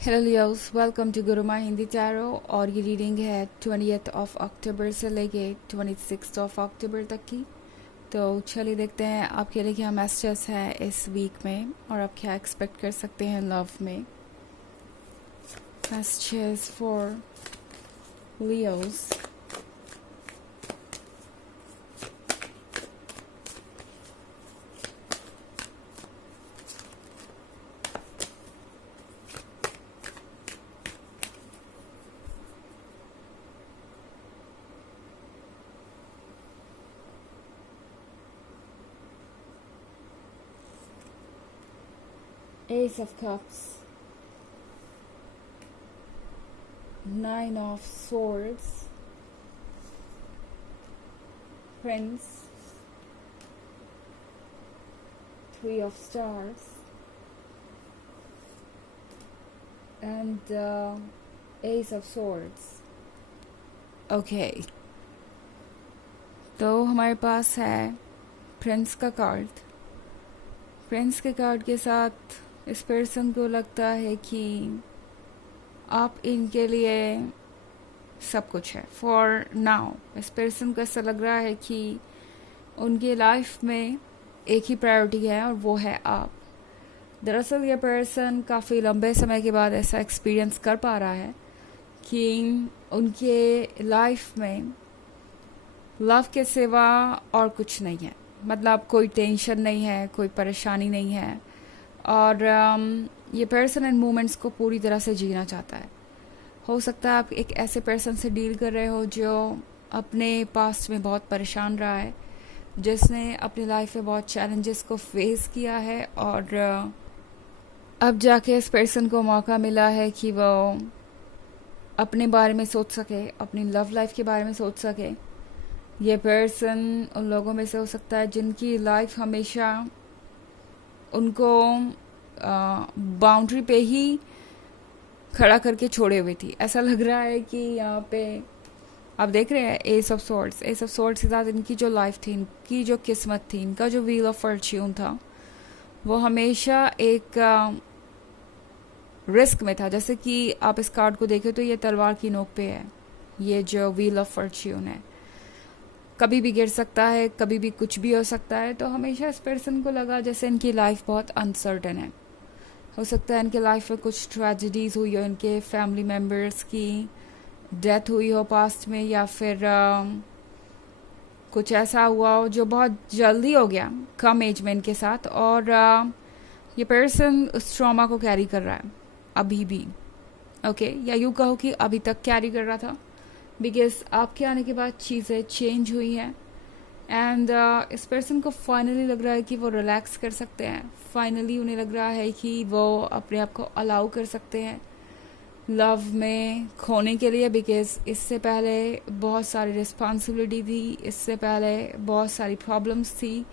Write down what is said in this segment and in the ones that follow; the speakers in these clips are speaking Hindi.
Hello Leos, welcome to Guruma Hindi tarot. और ये रीडिंग है 20th ऑफ अक्टूबर से लेके 26th ऑफ अक्टूबर तक की। तो चलिए देखते हैं आपके लिए क्या मैसेजेस है इस वीक में और आप क्या एक्सपेक्ट कर सकते हैं लव में। Messages for Leos. Ace of Cups, Nine of Swords, Prince, Three of Stars, and Ace of Swords. Okay. तो हमारे पास है प्रिंस का कार्ड। प्रिंस के कार्ड के साथ इस पर्सन को लगता है कि आप इनके लिए सब कुछ है फॉर नाउ। इस पर्सन को ऐसा लग रहा है कि उनके लाइफ में एक ही प्रायोरिटी है और वो है आप। दरअसल ये पर्सन काफ़ी लंबे समय के बाद ऐसा एक्सपीरियंस कर पा रहा है कि उनके लाइफ में लव के सिवा और कुछ नहीं है। मतलब कोई टेंशन नहीं है, कोई परेशानी नहीं है, और ये पर्सन इन मोमेंट्स को पूरी तरह से जीना चाहता है। हो सकता है आप एक ऐसे पर्सन से डील कर रहे हो जो अपने पास्ट में बहुत परेशान रहा है, जिसने अपनी लाइफ में बहुत चैलेंजेस को फेस किया है, और अब जाके इस पर्सन को मौका मिला है कि वो अपने बारे में सोच सके, अपनी लव लाइफ के बारे में सोच सके। ये पर्सन उन लोगों में से हो सकता है जिनकी लाइफ हमेशा उनको बाउंड्री पे ही खड़ा करके छोड़े हुई थी। ऐसा लग रहा है कि यहाँ पे आप देख रहे हैं S of swords. S of swords के साथ इनकी जो लाइफ थी, इनकी जो किस्मत थी, इनका जो व्हील ऑफ फॉर्च्यून था, वो हमेशा एक रिस्क में था। जैसे कि आप इस कार्ड को देखें तो ये तलवार की नोक पे है। ये जो व्हील ऑफ फॉर्च्यून है कभी भी गिर सकता है, कभी भी कुछ भी हो सकता है। तो हमेशा इस पर्सन को लगा जैसे इनकी लाइफ बहुत अनसर्टन है। हो सकता है इनके लाइफ में कुछ ट्रेजेडीज हुई हो, इनके फैमिली मेम्बर्स की डेथ हुई हो पास्ट में, या फिर कुछ ऐसा हुआ हो जो बहुत जल्दी हो गया कम एज में इनके साथ, और ये पर्सन उस ट्रॉमा को कैरी कर रहा है अभी भी। ओके, या यूँ कहो कि अभी तक कैरी कर रहा था, बिकॉज आपके आने के बाद चीज़ें चेंज हुई हैं। एंड इस पर्सन को फाइनली लग रहा है कि वो रिलैक्स कर सकते हैं। फाइनली उन्हें लग रहा है कि वो अपने आप को अलाउ कर सकते हैं लव में खोने के लिए, बिकॉज इससे पहले बहुत सारी रिस्पॉन्सिबिलिटी थी, इससे पहले बहुत सारी प्रॉब्लम्स थी,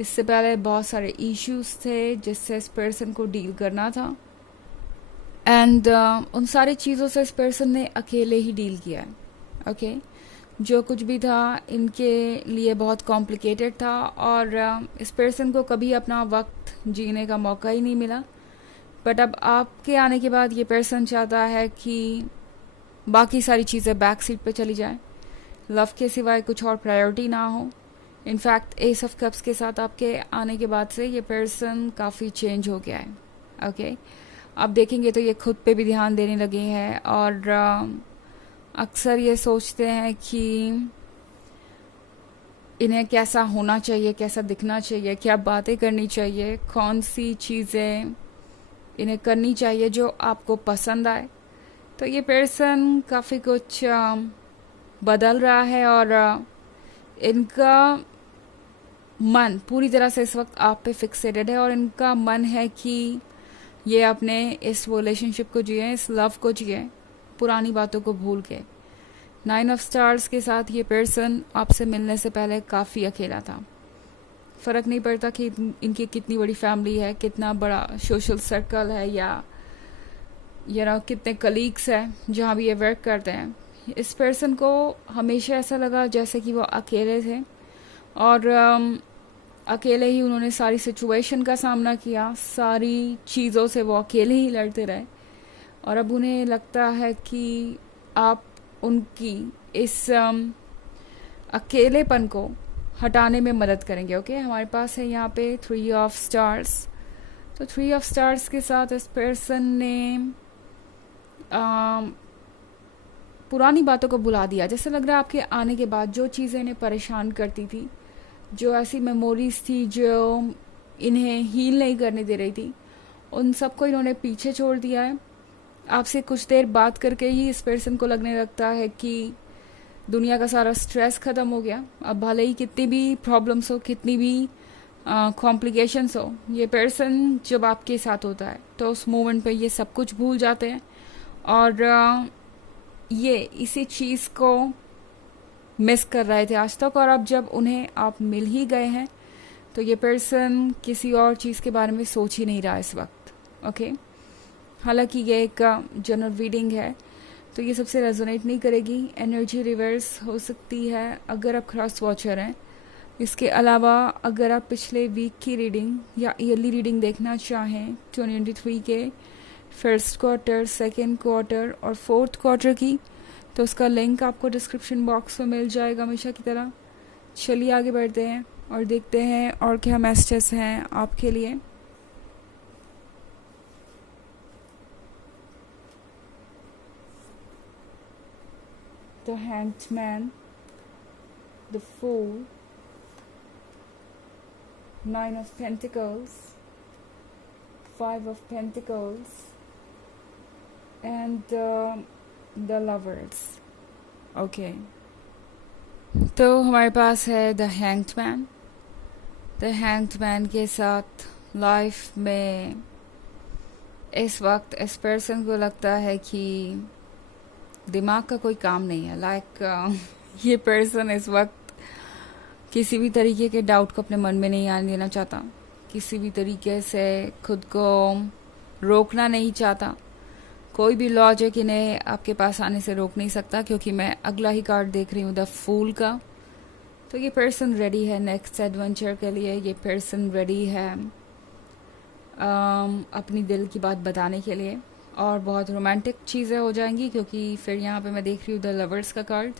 इससे पहले बहुत सारे इश्यूज थे जिससे इस पर्सन को डील करना था। एंड उन सारी चीज़ों से इस पर्सन ने अकेले ही डील किया है। ओके, जो कुछ भी था इनके लिए बहुत कॉम्प्लिकेटेड था, और इस पर्सन को कभी अपना वक्त जीने का मौका ही नहीं मिला। बट अब आपके आने के बाद ये पर्सन चाहता है कि बाकी सारी चीज़ें बैक सीट पे चली जाए, लव के सिवाय कुछ और प्रायोरिटी ना हो। इनफैक्ट एस ऑफ कप्स के साथ आपके आने के बाद से ये पर्सन काफ़ी चेंज हो गया है। ओके, आप देखेंगे तो ये खुद पे भी ध्यान देने लगे हैं, और अक्सर ये सोचते हैं कि इन्हें कैसा होना चाहिए, कैसा दिखना चाहिए, क्या बातें करनी चाहिए, कौन सी चीज़ें इन्हें करनी चाहिए जो आपको पसंद आए। तो ये पर्सन काफ़ी कुछ बदल रहा है, और इनका मन पूरी तरह से इस वक्त आप पे फिक्सेटेड है, और इनका मन है कि ये अपने इस रिलेशनशिप को जिए, इस लव को जिए, पुरानी बातों को भूल के। नाइन ऑफ स्टार्स के साथ ये पर्सन आपसे मिलने से पहले काफ़ी अकेला था। फ़र्क नहीं पड़ता कि इनकी कितनी बड़ी फैमिली है, कितना बड़ा सोशल सर्कल है, या कितने कलीग्स हैं जहाँ भी ये वर्क करते हैं। इस पर्सन को हमेशा ऐसा लगा जैसे कि वो अकेले थे, और अकेले ही उन्होंने सारी सिचुएशन का सामना किया, सारी चीज़ों से वो अकेले ही लड़ते रहे, और अब उन्हें लगता है कि आप उनकी इस अकेलेपन को हटाने में मदद करेंगे। ओके, हमारे पास है यहाँ पे 3 ऑफ स्टार्स। तो 3 ऑफ स्टार्स के साथ इस पर्सन ने पुरानी बातों को भुला दिया। जैसे लग रहा है आपके आने के बाद जो चीज़ें इन्हें परेशान करती थी, जो ऐसी मेमोरीज थी जो इन्हें हील नहीं करने दे रही थी, उन सबको इन्होंने पीछे छोड़ दिया है। आपसे कुछ देर बात करके ही इस पर्सन को लगने लगता है कि दुनिया का सारा स्ट्रेस ख़त्म हो गया। अब भले ही कितनी भी प्रॉब्लम्स हो, कितनी भी कॉम्प्लिकेशंस हो, ये पर्सन जब आपके साथ होता है तो उस मोमेंट पे ये सब कुछ भूल जाते हैं और ये इसी चीज़ को मिस कर रहे थे आज तक। और अब जब उन्हें आप मिल ही गए हैं तो ये पर्सन किसी और चीज़ के बारे में सोच ही नहीं रहा इस वक्त। ओके, हालांकि ये एक जनरल रीडिंग है तो ये सबसे रेजोनेट नहीं करेगी। एनर्जी रिवर्स हो सकती है अगर आप क्रॉस वॉचर हैं। इसके अलावा अगर आप पिछले वीक की रीडिंग या ईयरली रीडिंग देखना चाहें 2023 के फर्स्ट क्वार्टर, सेकेंड क्वार्टर और फोर्थ क्वार्टर की, तो उसका लिंक आपको डिस्क्रिप्शन बॉक्स में मिल जाएगा हमेशा की तरह। चलिए आगे बढ़ते हैं और देखते हैं और क्या मैसेजेस हैं आपके लिए। The Hanged Man, the Fool, 9 of Pentacles, 5 of Pentacles, and the Lovers. Okay. तो हमारे पास है The Hanged Man. The Hanged Man के साथ लाइफ में इस वक्त इस पर्सन को लगता है कि दिमाग का कोई काम नहीं है। ये पर्सन इस वक्त किसी भी तरीके के डाउट को अपने मन में नहीं आने देना चाहता, किसी भी तरीके से खुद को रोकना नहीं चाहता। कोई भी लॉजिक इन्हें आपके पास आने से रोक नहीं सकता, क्योंकि मैं अगला ही कार्ड देख रही हूँ द फूल का। तो ये पर्सन रेडी है नेक्स्ट एडवेंचर के लिए। ये पर्सन रेडी है अपनी दिल की बात बताने के लिए, और बहुत रोमांटिक चीज़ें हो जाएंगी क्योंकि फिर यहाँ पे मैं देख रही हूँ द लवर्स का कार्ड।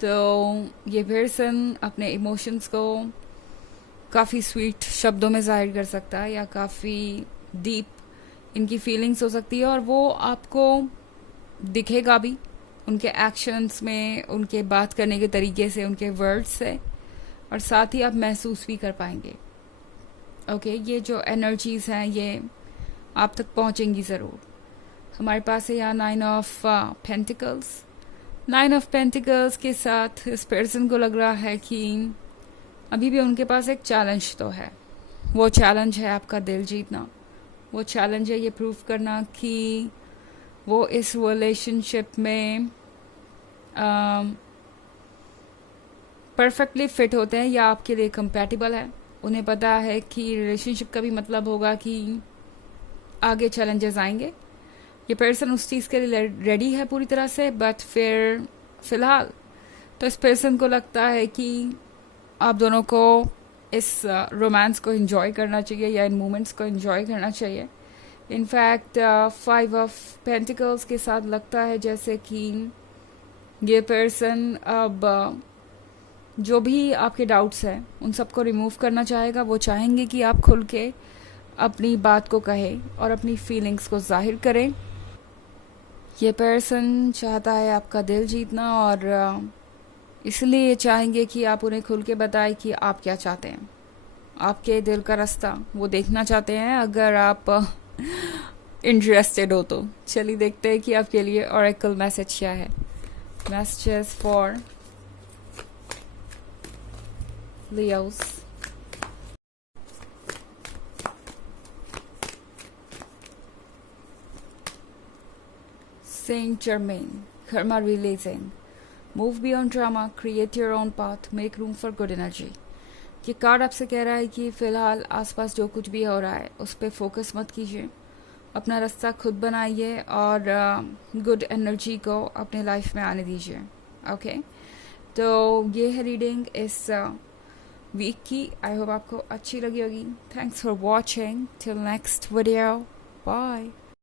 तो ये पर्सन अपने इमोशंस को काफ़ी स्वीट शब्दों में जाहिर कर सकता है, या काफ़ी डीप इनकी फीलिंग्स हो सकती है, और वो आपको दिखेगा भी उनके एक्शंस में, उनके बात करने के तरीके से, उनके वर्ड्स से, और साथ ही आप महसूस भी कर पाएंगे। ओके, ये जो एनर्जीज हैं ये आप तक पहुंचेंगी ज़रूर। हमारे पास है यहाँ 9 ऑफ पेंटिकल्स। 9 ऑफ पेंटिकल्स के साथ इस पर्सन को लग रहा है कि अभी भी उनके पास एक चैलेंज तो है। वो चैलेंज है आपका दिल जीतना। वो चैलेंज है ये प्रूव करना कि वो इस रिलेशनशिप में परफेक्टली फिट होते हैं या आपके लिए कंपैटिबल है। उन्हें पता है कि रिलेशनशिप का भी मतलब होगा कि आगे चैलेंजेस आएंगे। ये पर्सन उस चीज़ के लिए रेडी है पूरी तरह से, बट फिर फिलहाल तो इस पर्सन को लगता है कि आप दोनों को इस रोमांस को एंजॉय करना चाहिए या इन मोमेंट्स को एंजॉय करना चाहिए। इनफैक्ट 5 ऑफ पेंटिकल्स के साथ लगता है जैसे कि ये पर्सन अब जो भी आपके डाउट्स हैं उन सबको रिमूव करना चाहेगा। वो चाहेंगे कि आप खुल के अपनी बात को कहें और अपनी फीलिंग्स को जाहिर करें। ये पर्सन चाहता है आपका दिल जीतना, और इसलिए ये चाहेंगे कि आप उन्हें खुल के बताएं कि आप क्या चाहते हैं। आपके दिल का रास्ता वो देखना चाहते हैं, अगर आप इंटरेस्टेड हो तो। चलिए देखते हैं कि आपके लिए ऑरेकल मैसेज क्या है। Messages for Leos. Saint Germain, Karma releasing. Move beyond drama, create your own path, make room for good energy. ये कार्ड आपसे कह रहा है कि फिलहाल आसपास जो कुछ भी हो रहा है उस पर फोकस मत कीजिए। अपना रास्ता खुद बनाइए और गुड एनर्जी को अपने लाइफ में आने दीजिए। ओके, तो ये है रीडिंग इस वीक की। आई होप आपको अच्छी लगी होगी। Thanks for watching. Till next video, bye.